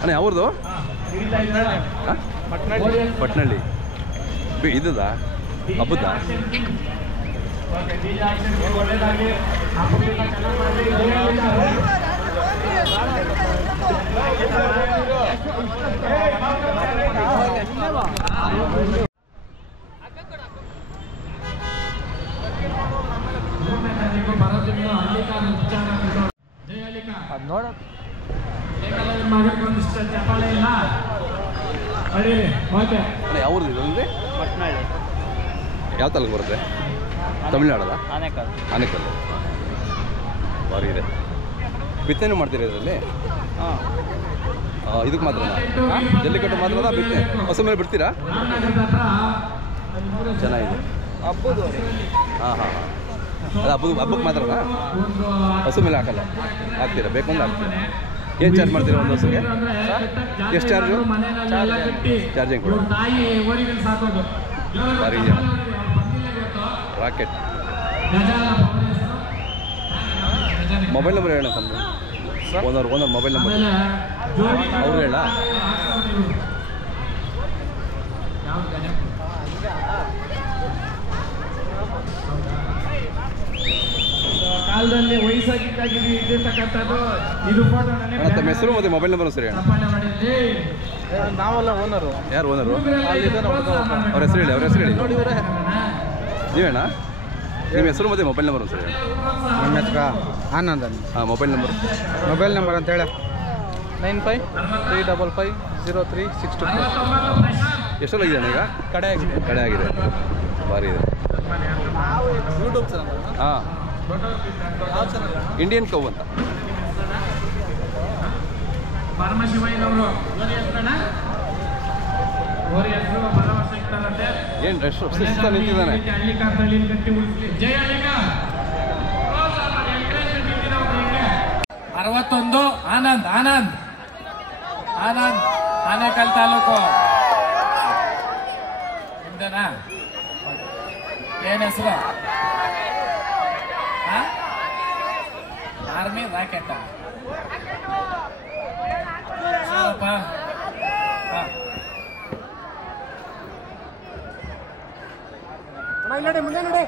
ಅಣ್ಣ ಯಾವ್ದು ಪಟ್ನಳ್ಳಿ ಇದದಾ ಹಬ್ಬದಾ ನೋಡ ಯಾವ್ದು ಇದು ಅಂದರೆ ಪಟ್ನಳ್ಳಿ ಯಾವ ತಾಲೂಕು ಬರುತ್ತೆ ತಮಿಳ್ನಾಡಲ್ಲ ಆನೆಕಲ್ಲು ಭಾರಿ ಇದೆ ಬಿತ್ತನೆ ಮಾಡ್ತೀರಾ ಇದರಲ್ಲಿ ಇದಕ್ಕೆ ಮಾತ್ರ ಜಲ್ಲಿಕಟ್ಟು ಮಾತ್ರ ಬಿತ್ತನೆ ಹೊಸ ಮೇಲೆ ಬಿಡ್ತೀರಾ ಚೆನ್ನಾಗಿದೆ ಹಬ್ಬದು ಹಾಂ ಹಾಂ ಹಾಂ ಅದು ಹಬ್ಬಕ್ಕೆ ಮಾತ್ರನಾ ಹಸು ಮೇಲೆ ಹಾಕಲ್ಲ ಹಾಕ್ತೀರಾ ಬೇಕು ಅಂದ್ರೆ ಹಾಕ್ತೀರಾ ಏನು ಚಾರ್ಜ್ ಮಾಡ್ತೀರಾ ಒಂದು ಹಸುಗೆ ಎಷ್ಟು ಚಾರ್ಜು ಚಾರ್ಜಿಂಗ್ ಕೊಡು ಭಾರಿ ಇದೆಯಾ ರಾಕೆಟ್ ಮೊಬೈಲ್ ನಂಬರ್ ಹೇಳ ತಮ್ಮ ಓನರ್ ಮೊಬೈಲ್ ನಂಬರ್ ಅವ್ರು ಹೇಳ ಕಾಲದಲ್ಲಿ ವಯಸ್ಸಾಗಿರ್ತಕ್ಕಂಥದ್ದು ಇದು ಫೋಟೋ ತಮ್ಮ ಹೆಸರು ಮತ್ತು ಮೊಬೈಲ್ ನಂಬರ್ ಸರಿ ಹೇಳ ನಾವೆಲ್ಲ ಓನರು ಯಾರು ಓನರು ಅವ್ರ ಹೆಸರು ಹೇಳಿ ನೀವೇನಾ ನಿಮ್ಮ ಹೆಸರು ಮತ್ತು ಮೊಬೈಲ್ ನಂಬರ್ ಸರಿ ಹೇಳಿ ನಮ್ಮ ಹೆಸರು ಆನಂದ್ ಹಾಂ ಮೊಬೈಲ್ ನಂಬರ್ ಅಂತ ಹೇಳ 95350362 ಎಷ್ಟೊಂದಾಗಿದೆ ಈಗ ಕಡೆ ಆಗಿದೆ ಭಾರಿ ಇದೆ ಯೂಟ್ಯೂಬ್ ಚಾನಲ್ ಹಾಂ ಇಂಡಿಯನ್ ಕೌ ಅಂತ ಏನು ಎಷ್ಟು ಶಿಸ್ತ ನಿಂತಿದ್ದಾನೆ ಅರವತ್ತೊಂದು ಆನಂದ್ ಆನೇಕಲ್ ತಾಲೂಕು ನಿಮ್ದೇನಾ ಏನ್ ಹೆಸರು ಆರ್ಮಿ ರಾಕೆಟ್ ಮುಂದೆ ನೋಡಿ